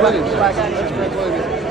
Williamson. That's Fred Williamson.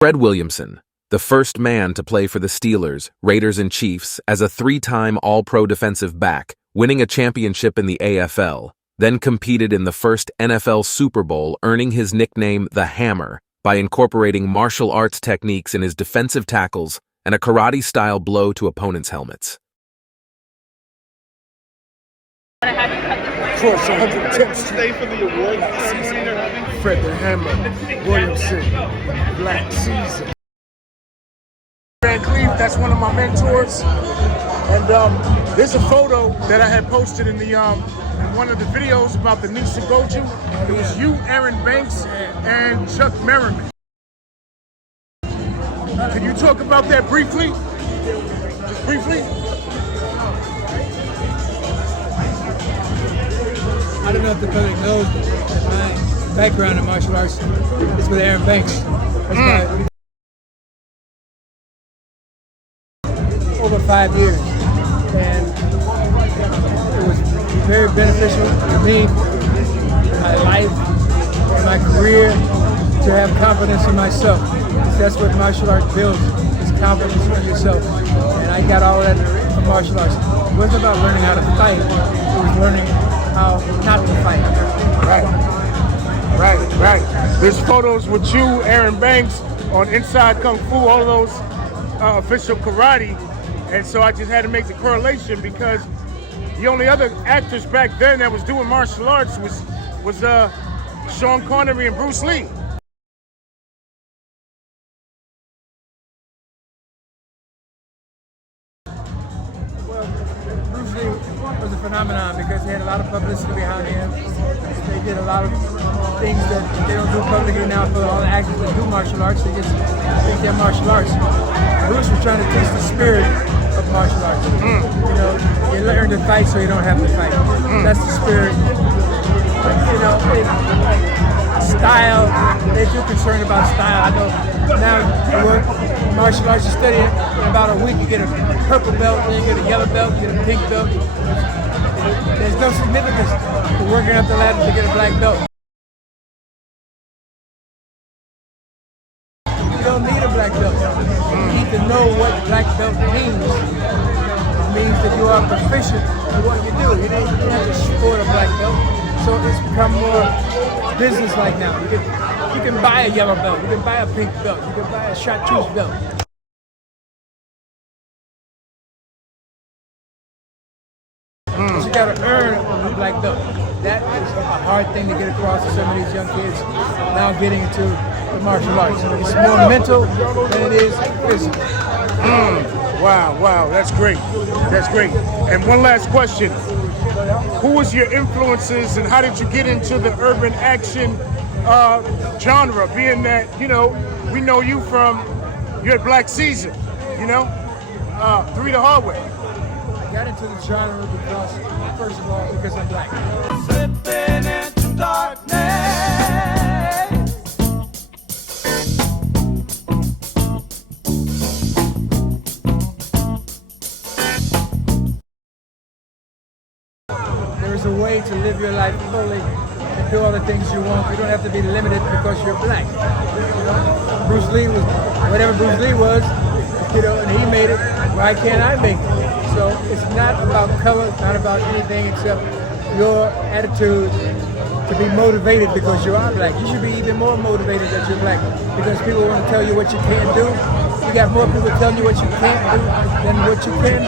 Fred Williamson, the first man to play for the Steelers, Raiders, and Chiefs as a three-time All-Pro defensive back, winning a championship in the AFL, then competed in the first NFL Super Bowl, earning his nickname the Hammer by incorporating martial arts techniques in his defensive tackles and a karate-style blow to opponents' helmets. Cross 110th Street. For the award ceremony they're having. Fred the Hammer, Williamson, Black Season. Van Cleve, that's one of my mentors. And there's a photo that I had posted in the in one of the videos about the Nissan Goju. It was you, Aaron Banks, and Chuck Merriman. Can you talk about that briefly? Just briefly? I don't know if the public knows that my background in martial arts is with Aaron Banks. Over 5 years. And it was very beneficial to me, my life, and my career, to have confidence in myself. That's what martial arts builds, is confidence in yourself. And I got all that from martial arts. It wasn't about learning how to fight, it was learning how not to fight. Right. There's photos with you, Aaron Banks, on Inside Kung Fu, all of those official karate. And so I just had to make the correlation because the only other actors back then that was doing martial arts was Sean Connery and Bruce Lee. Bruce Lee was a phenomenon because he had a lot of publicity behind him. They did a lot of things that they don't do publicly now for all the actors that do martial arts. They just think they're martial arts. Bruce was trying to teach the spirit of martial arts. You know, you learn to fight so you don't have to fight. That's the spirit. You know, style, they're too concerned about style. I know now you work martial arts, you study it, in about a week you get a purple belt, then you get a yellow belt, you get a pink belt. There's no significance to working up the ladder to get a black belt. You don't need a black belt. You need to know what black belt means. It means that you are proficient in what you do. You don't have to sport a black belt. So it's become more business-like now. You can buy a yellow belt, you can buy a pink belt, you can buy a chartreuse belt. But you gotta earn a black belt. That is a hard thing to get across to some of these young kids now getting into the martial arts. It's more mental than it is physical. Wow, that's great. And one last question. Who was your influences and how did you get into the urban action genre, being that, you know, we know you from, you're at Black Season, you know, Three the Hard Way. I got into the genre because, first of all, because I'm black. Slipping into darkness. There is a way to live your life fully and do all the things you want. You don't have to be limited because you're black. You know, Bruce Lee was whatever Bruce Lee was, you know, and he made it. Why can't I make it? So it's not about color, it's not about anything except your attitude to be motivated because you are black. You should be even more motivated that you're black because people want to tell you what you can't do. You got more people telling you what you can't do than what you can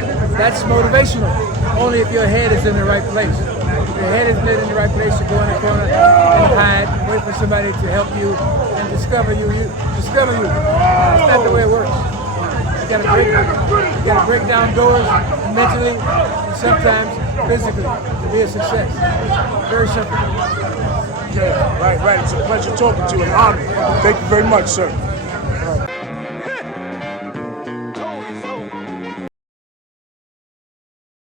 do. That's motivational. Only if your head is in the right place. If your head is not in the right place, you go in the corner and hide, wait for somebody to help you and discover you. Discover you. That's not the way it works. You gotta break down doors mentally and sometimes physically to be a success. Very simple. Yeah, right. It's a pleasure talking to you. An honor. Thank you very much, sir.